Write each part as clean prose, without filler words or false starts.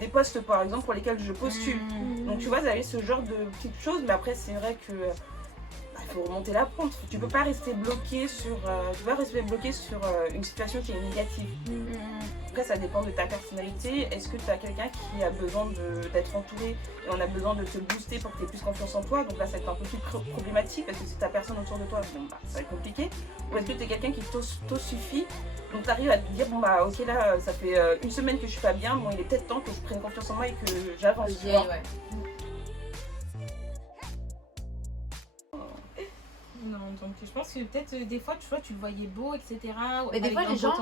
des postes par exemple pour lesquels je postule. Donc tu vois, vous avez ce genre de petites choses, mais après c'est vrai que il faut remonter la pente. Tu peux pas rester bloqué sur, une situation qui est négative. Après, ça dépend de ta personnalité. Est-ce que tu as quelqu'un qui a besoin d'être entouré et on a besoin de te booster pour que tu aies plus confiance en toi? Donc là, ça va être un peu plus problématique parce que si tu personne autour de toi, bon, bah, ça va être compliqué. Ou est-ce que tu es quelqu'un qui t'auto-suffit? Donc tu arrives à te dire, bon bah ok, là, ça fait une semaine que je suis pas bien, bon, il est peut-être temps que je prenne confiance en moi et que j'avance. Non, donc je pense que peut-être des fois, tu vois, tu le voyais beau, etc. Mais des fois, les gens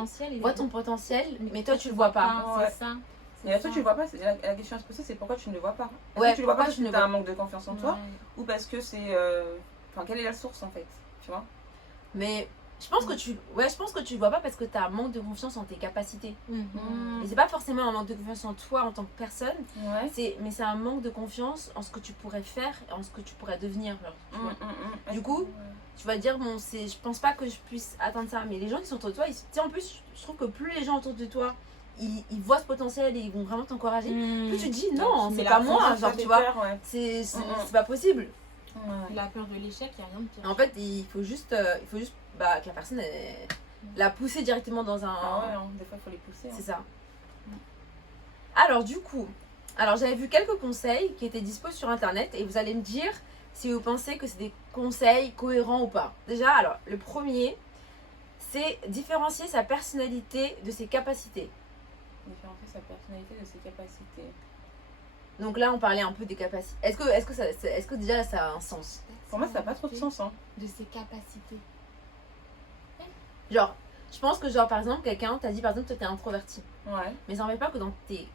voient ton potentiel, mais toi, tu le vois pas. C'est ça. Et toi, tu le vois pas. La question à se poser, c'est pourquoi tu ne le vois pas. Ouais, tu le vois pas parce que tu as un manque de confiance en toi, ou parce que c'est. Enfin, quelle est la source en fait, tu vois? Mais je pense que tu le vois pas parce que tu as un manque de confiance en tes capacités. Et c'est pas forcément un manque de confiance en toi en tant que personne, mais c'est un manque de confiance en ce que tu pourrais faire et en ce que tu pourrais devenir. Tu vois. Du coup, tu vas dire, bon, je pense pas que je puisse atteindre ça. Mais les gens qui sont autour de toi, en plus, je trouve que plus les gens autour de toi, ils voient ce potentiel et ils vont vraiment t'encourager, plus tu te dis, non, c'est pas moi, genre, tu vois, c'est pas possible. La peur de l'échec, il n'y a rien de pire. En fait, il faut juste que la personne la pousser directement dans un. Des fois il faut les pousser. C'est ça. Alors, du coup, j'avais vu quelques conseils qui étaient dispo sur internet et vous allez me dire si vous pensez que c'est des conseils cohérents ou pas. Déjà, alors, le premier, c'est différencier sa personnalité de ses capacités. Différencier sa personnalité de ses capacités. Donc là, on parlait un peu des capacités. Est-ce que déjà ça a un sens? Pour moi, ça n'a pas trop de sens. Hein. De ses capacités. Genre, je pense que par exemple, quelqu'un t'a dit par exemple que tu es introverti. Ouais. Mais ça n'en fait pas que dans tes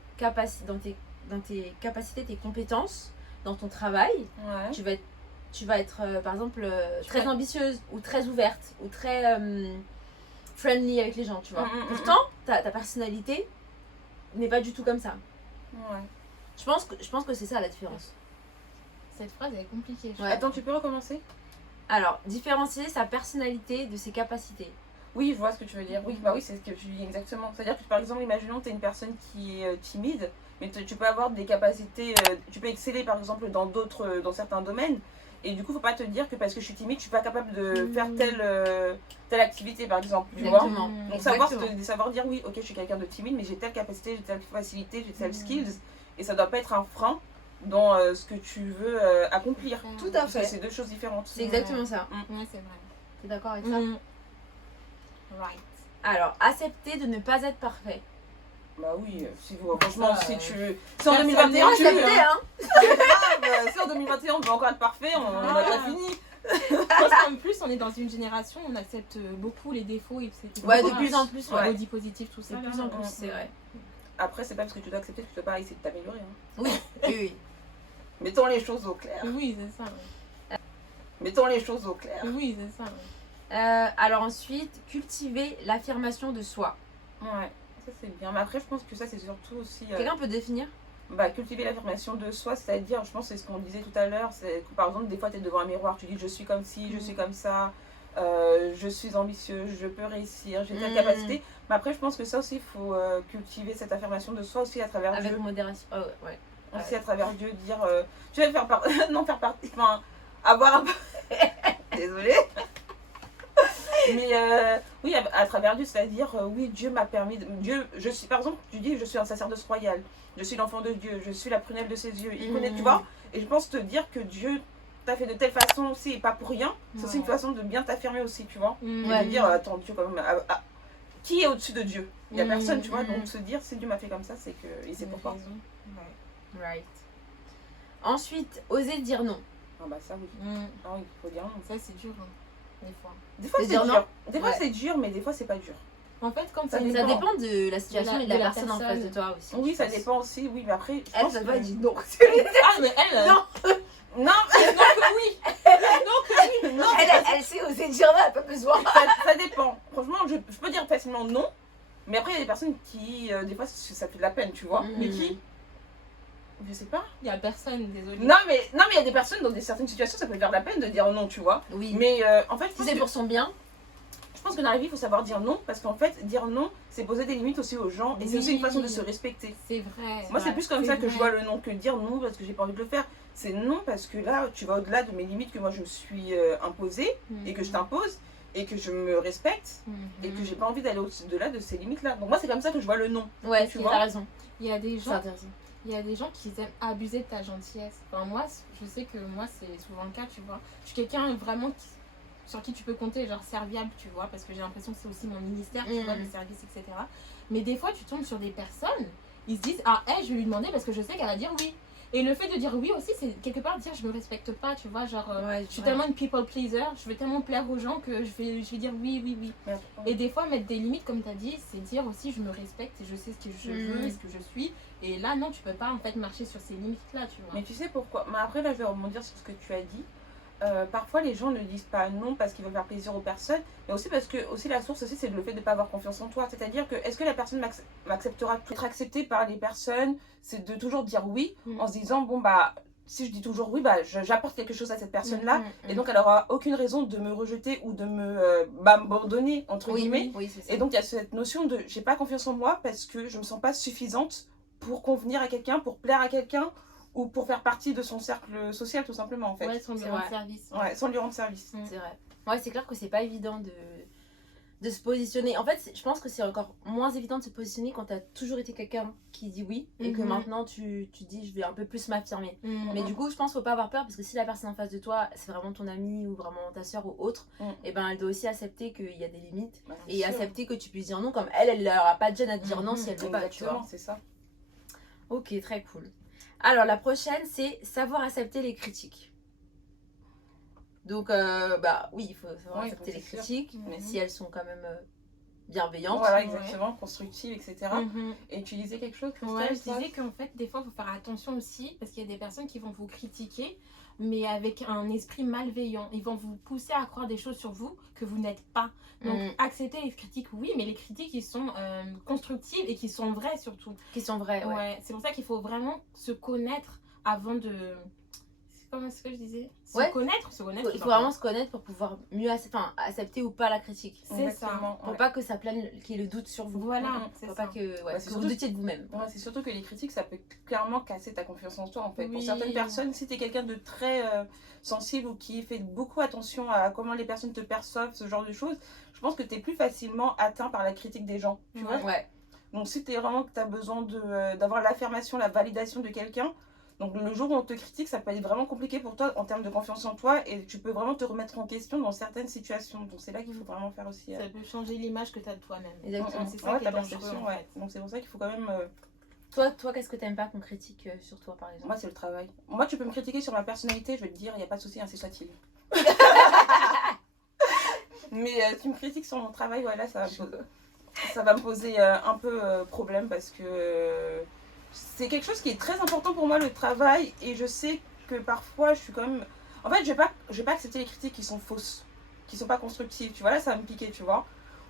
capacités, tes compétences, dans ton travail, tu vas être par exemple très ambitieuse ou très ouverte ou très friendly avec les gens, tu vois. Pourtant, ta personnalité n'est pas du tout comme ça. Ouais. Je pense que c'est ça la différence. Cette phrase elle est compliquée. Attends, tu peux recommencer? Alors, différencier sa personnalité de ses capacités. Oui, je vois ce que tu veux dire. Oui, c'est ce que tu dis exactement. C'est-à-dire que par exemple, imaginons que tu es une personne qui est timide, mais tu peux avoir des capacités, tu peux exceller par exemple dans certains domaines. Et du coup, faut pas te dire que parce que je suis timide, je suis pas capable de faire telle activité par exemple. Tu vois? Donc savoir dire oui, ok, je suis quelqu'un de timide, mais j'ai telle capacité, j'ai telle facilité, j'ai telle skills. Et ça doit pas être un frein dans ce que tu veux accomplir. Tout à fait. C'est deux choses différentes. C'est exactement ça. Ouais, c'est vrai. T'es d'accord avec ça? Right. Alors, accepter de ne pas être parfait. Bah oui, franchement, si tu veux. Si en 2021, tu veux. Si en 2021 on veut encore être parfait, on a pas fini. Parce qu'en plus, on est dans une génération où on accepte beaucoup les défauts et c'est de plus en plus. Body positif, tout ça. De plus en plus, c'est vrai. Après, c'est pas parce que tu dois accepter que tu dois pas essayer de t'améliorer. Hein. Oui. Mettons les choses au clair. Oui, c'est ça. Mettons les choses au clair. Oui, c'est ça. Alors ensuite, cultiver l'affirmation de soi. Ouais, ça c'est bien. Mais après, je pense que ça c'est surtout aussi. Quelqu'un peut définir? Cultiver l'affirmation de soi, c'est-à-dire, je pense que c'est ce qu'on disait tout à l'heure, c'est que par exemple, des fois tu es devant un miroir, tu dis je suis comme ci, je suis comme ça, je suis ambitieuse, je peux réussir, j'ai telle capacité. Mais après, je pense que ça aussi, il faut cultiver cette affirmation de soi aussi à travers Dieu. Avec modération. Aussi à travers Dieu, dire. Tu vas faire partie. Non, faire partie. Enfin, avoir un peu. Désolée. Mais oui, à travers Dieu, c'est-à-dire, oui, Dieu m'a permis. Je suis, par exemple, tu dis, je suis un sacerdoce royal, je suis l'enfant de Dieu, je suis la prunelle de ses yeux. Il connaît, tu vois. Et je pense te dire que Dieu t'a fait de telle façon aussi, et pas pour rien. C'est aussi une façon de bien t'affirmer aussi, tu vois. Et de dire, attends, Dieu, quand même. Qui est au-dessus de Dieu? Il n'y a personne, tu vois. Donc se dire, si Dieu m'a fait comme ça, c'est que. Et c'est pourquoi. Right. Ensuite, oser dire non. Ah bah ça oui. Ah oui, il faut dire non. Ça c'est dur, hein, des fois. Des fois c'est dur. Des fois c'est dur, mais des fois c'est pas dur. En fait, quand ça dépend de la situation et de la personne en face de toi aussi. Oui, ça dépend aussi, oui, mais après. Elle, ça va dire non. Ah, mais elle. Non. Non, que oui. Non, que oui. Non, elle sait oser dire non, elle n'a pas besoin. Ça dépend. Franchement, je peux dire facilement non, mais après il y a des personnes qui, des fois, ça fait de la peine, tu vois. Mais qui? Je sais pas. Il y a personne, désolée. Non, mais il y a des personnes dans certaines situations, ça peut faire de la peine de dire non, tu vois. Oui. Mais en fait, si c'est pour son bien. Je pense que dans la vie, il faut savoir dire non, parce qu'en fait, dire non, c'est poser des limites aussi aux gens, et c'est aussi une façon de se respecter. C'est vrai. Moi, c'est plus comme ça que je vois le non que dire non parce que j'ai pas envie de le faire. C'est non parce que là, tu vas au-delà de mes limites que moi je me suis imposée et que je t'impose et que je me respecte et que j'ai pas envie d'aller au-delà de ces limites-là. Donc moi, c'est comme ça que je vois le non. Ouais, tu as raison. Il y a des C'est gens. intéressant. Il y a des gens qui aiment abuser de ta gentillesse. Enfin, moi, je sais que moi, c'est souvent le cas, tu vois. Je suis quelqu'un vraiment sur qui tu peux compter, genre serviable, tu vois, parce que j'ai l'impression que c'est aussi mon ministère, tu vois, le service, etc. Mais des fois, tu tombes sur des personnes, ils se disent, ah, elle, je vais lui demander parce que je sais qu'elle va dire oui. Et le fait de dire oui aussi, c'est quelque part dire, je me respecte pas, tu vois, genre, je suis tellement une people pleaser, je veux tellement plaire aux gens que je vais dire oui, oui, oui. Ouais. Et des fois, mettre des limites, comme tu as dit, c'est dire aussi, je me respecte et je sais ce que je veux et ce que je suis. Et là, non, tu peux pas en fait marcher sur ces limites-là, tu vois. Mais tu sais pourquoi? Mais après, là, je vais rebondir sur ce que tu as dit. Parfois, les gens ne disent pas non parce qu'ils veulent faire plaisir aux personnes, mais aussi parce que aussi la source aussi, c'est le fait de ne pas avoir confiance en toi. C'est-à-dire que est-ce que la personne m'acceptera? Être acceptée par les personnes, c'est de toujours dire oui en se disant bon bah si je dis toujours oui, bah j'apporte quelque chose à cette personne-là et donc elle aura aucune raison de me rejeter ou de me m'abandonner entre guillemets. Oui, c'est ça. Et donc il y a cette notion de j'ai pas confiance en moi parce que je me sens pas suffisante pour convenir à quelqu'un, pour plaire à quelqu'un ou pour faire partie de son cercle social tout simplement en fait. Ouais, sans lui rendre service. Ouais, sans lui rendre service. C'est vrai. Ouais, c'est clair que c'est pas évident de se positionner. En fait, je pense que c'est encore moins évident de se positionner quand t'as toujours été quelqu'un qui dit oui et que maintenant tu dis je vais un peu plus m'affirmer. Mais du coup, je pense qu'il faut pas avoir peur parce que si la personne en face de toi, c'est vraiment ton ami ou vraiment ta soeur ou autre, et ben elle doit aussi accepter qu'il y a des limites et accepter que tu puisses dire non comme elle n'aura pas de gêne à te dire non si elle veut pas, tu vois. C'est ça. Ok, très cool. Alors la prochaine, c'est savoir accepter les critiques. Donc, bah oui, il faut savoir accepter les critiques, mais si elles sont quand même bienveillantes. Voilà, exactement, constructives, etc. Et tu disais quelque chose, Christelle? Ouais, je disais qu'en fait, des fois, il faut faire attention aussi, parce qu'il y a des personnes qui vont vous critiquer, mais avec un esprit malveillant. Ils vont vous pousser à croire des choses sur vous que vous n'êtes pas. Donc, accepter les critiques, oui, mais les critiques qui sont constructives et qui sont vraies surtout. Qui sont vraies, ouais. C'est pour ça qu'il faut vraiment se connaître avant de... Comment est-ce que je disais? Se connaître. Il faut vraiment se connaître pour pouvoir mieux accepter ou pas la critique. C'est ça. Pour pas que ça plane, qu'il y ait le doute sur vous. Voilà, Pour pas que vous doutiez de vous-même. Ouais, c'est surtout que les critiques, ça peut clairement casser ta confiance en toi en fait. Pour certaines personnes, si tu es quelqu'un de très sensible ou qui fait beaucoup attention à comment les personnes te perçoivent, ce genre de choses, je pense que tu es plus facilement atteint par la critique des gens. Tu vois? Donc si tu es vraiment que tu as besoin d'avoir l'affirmation, la validation de quelqu'un, donc le jour où on te critique, ça peut être vraiment compliqué pour toi en termes de confiance en toi et tu peux vraiment te remettre en question dans certaines situations. Donc c'est là qu'il faut vraiment faire aussi. Ça peut changer l'image que tu as de toi-même. Exactement. C'est ça qui est ta perception, dangereux, en fait. Donc c'est pour ça qu'il faut quand même... Toi, qu'est-ce que t'aimes pas qu'on critique sur toi par exemple? Moi c'est le travail. Moi tu peux me critiquer sur ma personnalité, je vais te dire, il n'y a pas de souci, ainsi soit-il. Mais tu me critiques sur mon travail, voilà, ça va me poser un peu problème parce que... c'est quelque chose qui est très important pour moi, le travail, et je sais que parfois je suis quand même... En fait, je vais pas accepter les critiques qui sont fausses, qui sont pas constructives, tu vois, là ça va me piquer, tu vois.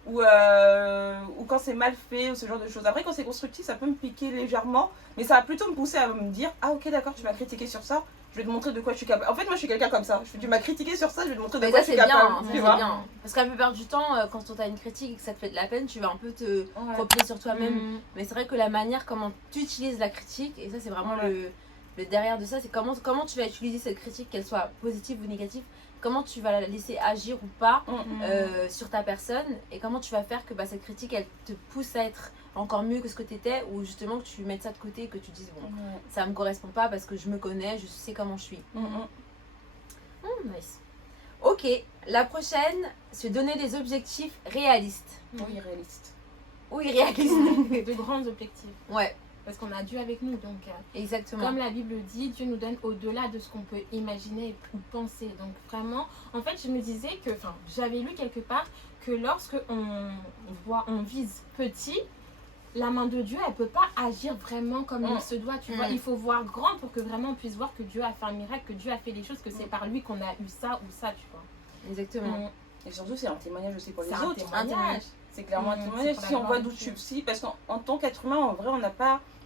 Ou quand c'est mal fait, ou ce genre de choses. Après, quand c'est constructif, ça peut me piquer légèrement, mais ça va plutôt me pousser à me dire, ah ok d'accord, tu m'as critiqué sur ça, je vais te montrer de quoi je suis capable. En fait, moi je suis quelqu'un comme ça, tu m'as critiqué sur ça, je vais te montrer de quoi je suis capable. C'est bien. Parce qu'à la plupart du temps, quand tu as une critique et que ça te fait de la peine, tu vas un peu te replier sur toi-même. Mais c'est vrai que la manière comment tu utilises la critique, et ça c'est vraiment le derrière de ça, c'est comment tu vas utiliser cette critique, qu'elle soit positive ou négative, comment tu vas la laisser agir ou pas sur ta personne, et comment tu vas faire que cette critique elle te pousse à être encore mieux que ce que tu étais, ou justement que tu mettes ça de côté et que tu dises bon, ça me correspond pas parce que je me connais, je sais comment je suis. Nice. Ok, la prochaine, c'est donner des objectifs réalistes. Oui, réaliste. Oui, réalistes. De grands objectifs. Ouais. Parce qu'on a Dieu avec nous, donc exactement. Comme la Bible dit, Dieu nous donne au-delà de ce qu'on peut imaginer ou penser. Donc vraiment, en fait, je me disais que, j'avais lu quelque part que lorsque on vise petit, la main de Dieu, elle peut pas agir vraiment comme il se doit, tu vois. Il faut voir grand pour que vraiment on puisse voir que Dieu a fait un miracle, que Dieu a fait des choses, que c'est par lui qu'on a eu ça ou ça, tu vois. Exactement. Et surtout, c'est un témoignage aussi pour les C'est autres. Un témoignage. C'est clairement un témoignage. Si on voit d'où tu es, parce qu'en tant qu'être humain, en vrai,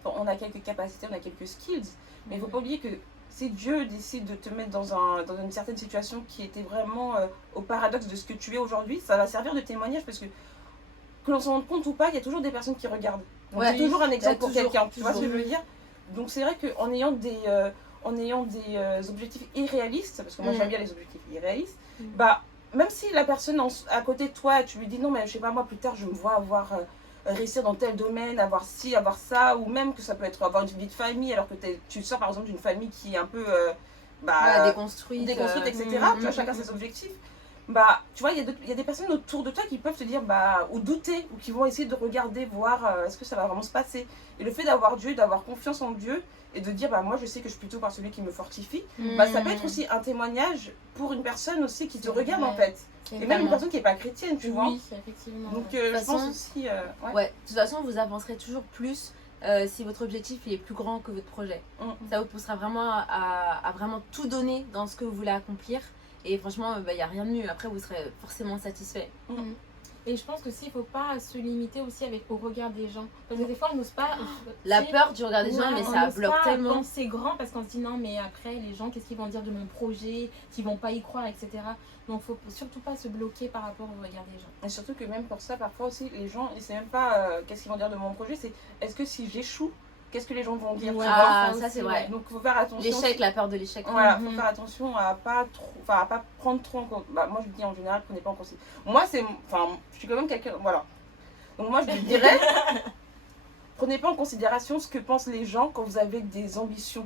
on a quelques capacités, on a quelques skills, mais il ne faut pas oublier que si Dieu décide de te mettre dans une certaine situation qui était vraiment au paradoxe de ce que tu es aujourd'hui, ça va servir de témoignage parce que l'on s'en rende compte ou pas, il y a toujours des personnes qui regardent. Donc c'est toujours un exemple pour quelqu'un, tu vois ce que je veux dire? Donc c'est vrai qu'en ayant des objectifs irréalistes, parce que moi j'aime bien les objectifs irréalistes, bah même si la personne à côté de toi, tu lui dis non mais je sais pas moi plus tard je me vois avoir réussir dans tel domaine, avoir ci, avoir ça, ou même que ça peut être avoir une vie de famille alors que tu sors par exemple d'une famille qui est un peu déconstruite, etc. Tu vois, chacun ses objectifs. Bah, tu vois, il y a des personnes autour de toi qui peuvent te dire, bah, ou douter, ou qui vont essayer de regarder, voir est-ce que ça va vraiment se passer. Et le fait d'avoir Dieu, d'avoir confiance en Dieu, et de dire, bah, moi je sais que je suis plutôt par celui qui me fortifie, bah, ça peut être aussi un témoignage pour une personne aussi qui te regarde en fait. Et même une personne qui n'est pas chrétienne, tu vois. Oui, effectivement. Donc, je pense aussi. Ouais, de toute façon, vous avancerez toujours plus. Si votre objectif il est plus grand que votre projet. Ça vous poussera vraiment à vraiment tout donner dans ce que vous voulez accomplir. Et franchement, il n'y a rien de mieux. Après, vous serez forcément satisfait. Et je pense que il ne faut pas se limiter aussi au regard des gens. Parce que des fois, on n'ose pas... La peur du regard des gens, mais ça bloque tellement. On c'est grand parce qu'on se dit non, mais après, les gens, qu'est-ce qu'ils vont dire de mon projet, qu'ils vont pas y croire, etc. Donc, il ne faut surtout pas se bloquer par rapport au regard des gens. Et surtout que même pour ça, parfois aussi, les gens, ils ne savent même pas qu'est-ce qu'ils vont dire de mon projet. C'est est-ce que si j'échoue, qu'est-ce que les gens vont dire? Ça c'est vrai. Donc il faut faire attention. L'échec, la peur de l'échec. Voilà, faut faire attention à pas prendre trop en compte. Bah, moi je dis en général, prenez pas en considération. Moi je suis quand même quelqu'un, voilà. Donc moi je dirais, prenez pas en considération ce que pensent les gens quand vous avez des ambitions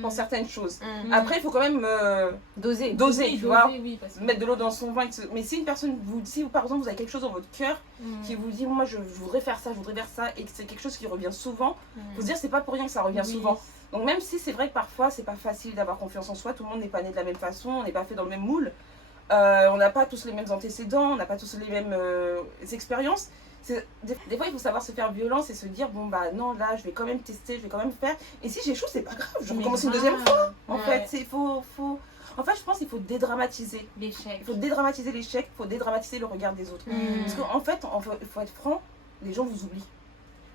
pour certaines choses. Après il faut quand même doser, tu vois, mettre de l'eau dans son vin. Mais si une personne si par exemple vous avez quelque chose dans votre cœur qui vous dit moi je voudrais faire ça, et que c'est quelque chose qui revient souvent, faut se dire c'est pas pour rien que ça revient souvent. Donc même si c'est vrai que parfois c'est pas facile d'avoir confiance en soi, tout le monde n'est pas né de la même façon, on n'est pas fait dans le même moule, on n'a pas tous les mêmes antécédents, on n'a pas tous les mêmes expériences. Des fois il faut savoir se faire violence et se dire bon bah non là je vais quand même tester, je vais quand même faire, et si j'échoue c'est pas grave, je recommence une deuxième fois. En fait en fait je pense qu'il faut dédramatiser l'échec, il faut dédramatiser le regard des autres, parce qu'en fait il faut être franc, les gens vous oublient.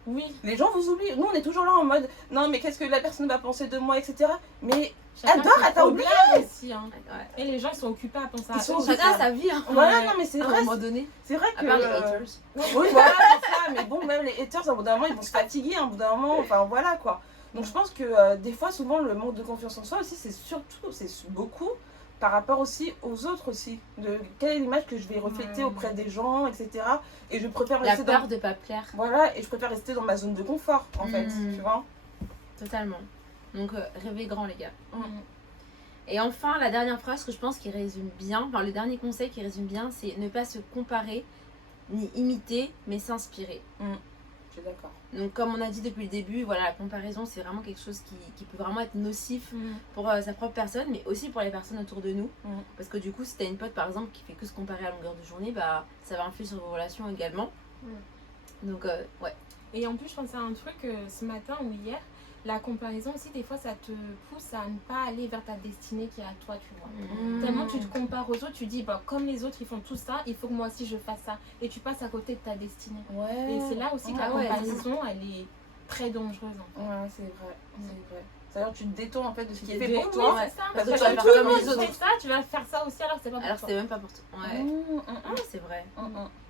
Oui. Les gens vous oublient. Nous, on est toujours là en mode non, mais qu'est-ce que la personne va penser de moi, etc. Mais elle t'a oublié aussi. Hein. Et les gens, ils sont occupés à penser à ça. Chacun a sa vie. Hein. Voilà, non, mais c'est vrai. À un moment donné. C'est vrai que. À part les haters. Oui, voilà, c'est ça. Mais bon, même les haters, à un bout d'un moment, ils vont se fatiguer. À un bout d'un moment, enfin voilà quoi. Donc je pense que des fois, souvent, le manque de confiance en soi aussi, c'est beaucoup par rapport aussi aux autres aussi, de quelle est l'image que je vais refléter auprès des gens, etc. Et je préfère rester la peur de pas plaire. Voilà, et je préfère rester dans ma zone de confort, en fait, tu vois. Totalement. Donc, rêvez grand, les gars. Et enfin, la dernière phrase que je pense qui résume bien, enfin, le dernier conseil qui résume bien, c'est ne pas se comparer, ni imiter, mais s'inspirer. Je suis d'accord. Donc comme on a dit depuis le début, voilà, la comparaison c'est vraiment quelque chose qui peut vraiment être nocif pour sa propre personne, mais aussi pour les personnes autour de nous. Parce que du coup, si tu as une pote par exemple qui fait que se comparer à longueur de journée, bah ça va influer sur vos relations également. Donc ouais. Et en plus je pensais à un truc ce matin ou hier, la comparaison aussi des fois ça te pousse à ne pas aller vers ta destinée qui est à toi, tu vois. Tellement tu te compares aux autres, tu dis bah comme les autres ils font tout ça, il faut que moi aussi je fasse ça, et tu passes à côté de ta destinée. Et c'est là aussi que la comparaison elle est très dangereuse en fait. Ouais, c'est vrai. C'est-à-dire tu te détournes en fait de ce qui est fait pour toi. Ouais, parce que tu vas faire comme les autres. Ça, tu vas faire ça aussi alors que c'est pas pour toi. Alors c'est même pas pour toi. Ouais. C'est vrai.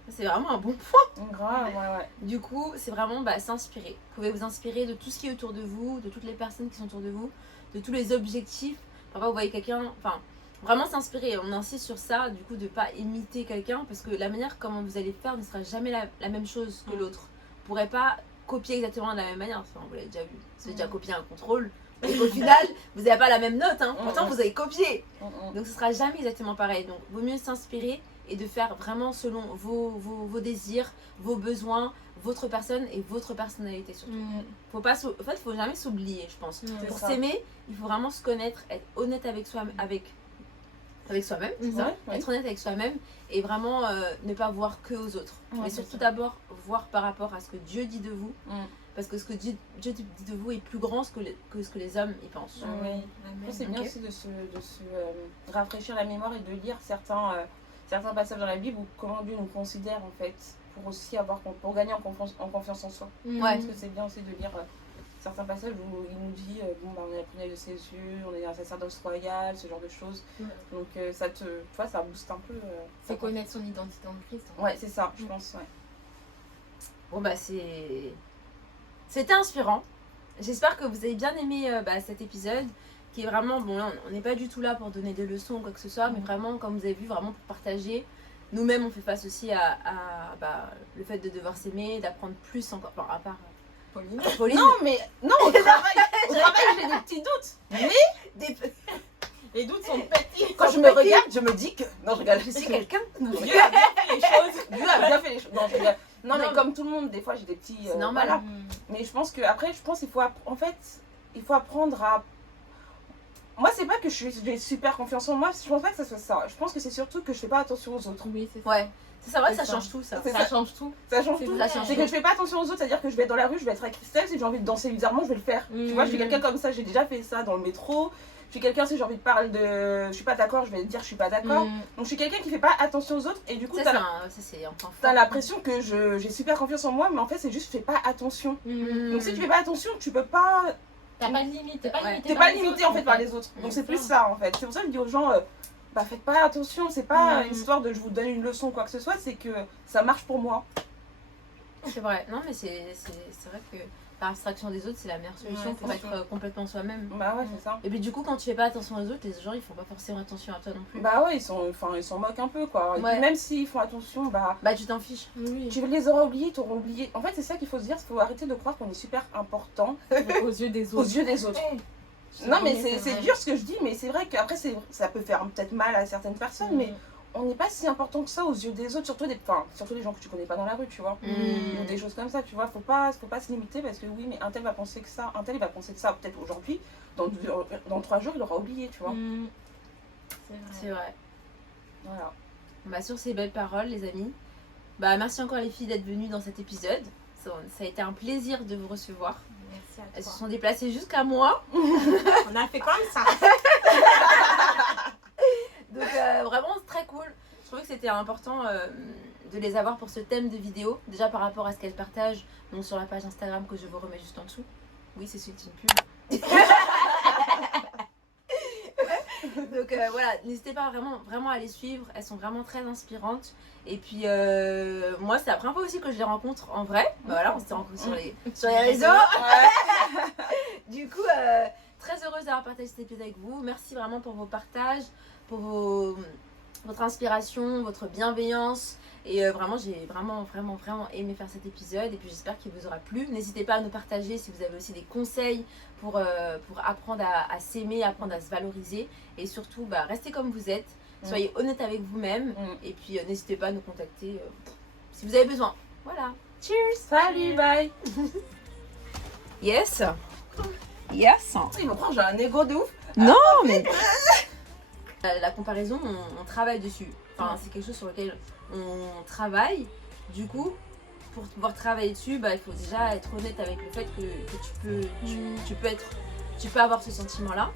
C'est vraiment un bon point. Grave, ouais. Du coup, c'est vraiment s'inspirer. Vous pouvez vous inspirer de tout ce qui est autour de vous, de toutes les personnes qui sont autour de vous, de tous les objectifs. Parfois, vous voyez quelqu'un, enfin, vraiment s'inspirer. On insiste sur ça, du coup, de ne pas imiter quelqu'un, parce que la manière comment vous allez faire ne sera jamais la même chose que l'autre. Vous ne pourrez pas copier exactement de la même manière. Enfin, vous l'avez déjà vu. Vous avez déjà copié un contrôle. Et au final, vous n'avez pas la même note. Hein. Pourtant, vous avez copié. Donc, ce ne sera jamais exactement pareil. Donc, il vaut mieux s'inspirer et de faire vraiment selon vos désirs, vos besoins, votre personne et votre personnalité surtout. En fait, il ne faut jamais s'oublier, je pense. Pour s'aimer, il faut vraiment se connaître, être honnête avec soi-même, c'est ça, être honnête avec soi-même et vraiment ne pas voir que aux autres. Mais surtout d'abord voir par rapport à ce que Dieu dit de vous. Parce que ce que Dieu dit de vous est plus grand que ce que les hommes y pensent. C'est bien aussi de se rafraîchir la mémoire et de lire certains passages dans la Bible où comment Dieu nous considère en fait, pour aussi pour gagner en confiance en soi. Parce que c'est bien aussi de lire certains passages où il nous dit bon bah on est la prunelle de ses yeux, on est un sacerdoce royal, ce genre de choses. Donc ça te, tu vois, ça booste un peu. C'est connaître son identité en Christ. Ouais, c'est ça, je pense, ouais. Bon bah c'était inspirant. J'espère que vous avez bien aimé cet épisode qui est vraiment, bon là on n'est pas du tout là pour donner des leçons ou quoi que ce soit, mais vraiment comme vous avez vu, vraiment pour partager. Nous-mêmes on fait face aussi à le fait de devoir s'aimer, d'apprendre plus encore, enfin, à part Pauline. Non mais, non au travail j'ai des petits doutes. Mais Les doutes sont petits. quand je me regarde, je me dis que... Non, je regarde, Je suis quelqu'un. Dieu a bien fait les choses. Dieu a bien fait les choses. Non, je rigole. Non, mais comme tout le monde, des fois, j'ai des petits... C'est normal. Voilà. Mais je pense que après, il faut apprendre à... Moi, c'est pas que j'ai super confiance en moi. Je pense pas que ça soit ça. Je pense que c'est surtout que je fais pas attention aux autres. Oui, c'est ça. Ouais. C'est vrai que C'est ça ça. change tout ça. C'est Ça change tout. Ça change C'est tout. ça, C'est que je fais pas attention aux autres. C'est-à-dire que je vais être dans la rue, je vais être avec Christelle. Si j'ai envie de danser bizarrement, je vais le faire. Tu vois, je suis quelqu'un comme ça. J'ai déjà fait ça dans le métro. Je suis quelqu'un, si j'ai envie de parler de... Je suis pas d'accord, je vais dire je suis pas d'accord. Donc je suis quelqu'un qui fait pas attention aux autres. Et du coup, Ça c'est un point fort. t'as l'impression que j'ai super confiance en moi. Mais en fait, c'est juste je fais pas attention. Donc si tu fais pas attention, tu peux pas... T'as pas de limite. T'es pas Ouais. limité. T'es pas limité en fait par les autres. Donc c'est plus ça en fait. C'est pour ça que je dis aux gens, bah faites pas attention. C'est pas une histoire de je vous donne une leçon ou quoi que ce soit. C'est que ça marche pour moi. C'est vrai. Non mais c'est vrai que par abstraction des autres c'est la meilleure solution Ouais, pour c'est être sûr. complètement soi-même. Bah ouais, c'est ça. Et puis du coup quand tu fais pas attention aux autres, les gens ils font pas forcément attention à toi non plus. Bah ouais, ils s'en moquent un peu quoi. Et Ouais. puis même s'ils font attention, bah Bah tu t'en fiches. Oui. tu les auras oubliés, t'auras oublié. En fait, c'est ça qu'il faut se dire. Il faut arrêter de croire qu'on est super important Aux yeux des aux autres. yeux des autres. Non mais c'est dur ce que je dis, mais c'est vrai qu'après ça peut faire peut-être mal à certaines personnes, mais on n'est pas si important que ça aux yeux des autres, surtout des gens que tu connais pas dans la rue, tu vois, ou des choses comme ça, tu vois. Faut pas se limiter parce que oui, mais un tel va penser que ça, un tel il va penser que ça peut-être aujourd'hui, dans 3 jours il aura oublié, tu vois. C'est vrai. Voilà. Bah sur ces belles paroles les amis, bah merci encore les filles d'être venues dans cet épisode. Ça a été un plaisir de vous recevoir. Merci à Elles se toi. sont déplacées jusqu'à moi. On a fait comme ça. Donc vraiment c'est très cool. Je trouvais que c'était important de les avoir pour ce thème de vidéo. Déjà par rapport à ce qu'elles partagent donc sur la page Instagram que je vous remets juste en dessous. Oui c'est une pub. Donc voilà, n'hésitez pas vraiment à les suivre. Elles sont vraiment très inspirantes. Et puis moi c'est la première fois aussi que je les rencontre en vrai. Bah, voilà, on s'est rencontrés sur les réseaux. Du coup très heureuse d'avoir partagé cet épisode avec vous. Merci vraiment pour vos partages, pour votre inspiration, votre bienveillance. Et vraiment, j'ai vraiment aimé faire cet épisode. Et puis j'espère qu'il vous aura plu. N'hésitez pas à nous partager si vous avez aussi des conseils pour apprendre à s'aimer, apprendre à se valoriser. Et surtout, bah, restez comme vous êtes. Soyez honnête avec vous-même. Et puis n'hésitez pas à nous contacter si vous avez besoin. Voilà. Cheers. Salut, bye. Yes. Yes. Ils vont croire que j'ai un ego de ouf. Non, mais la comparaison, on travaille dessus. Enfin, c'est quelque chose sur lequel on travaille. Du coup, pour pouvoir travailler dessus, bah, il faut déjà être honnête avec le fait que tu peux avoir ce sentiment-là.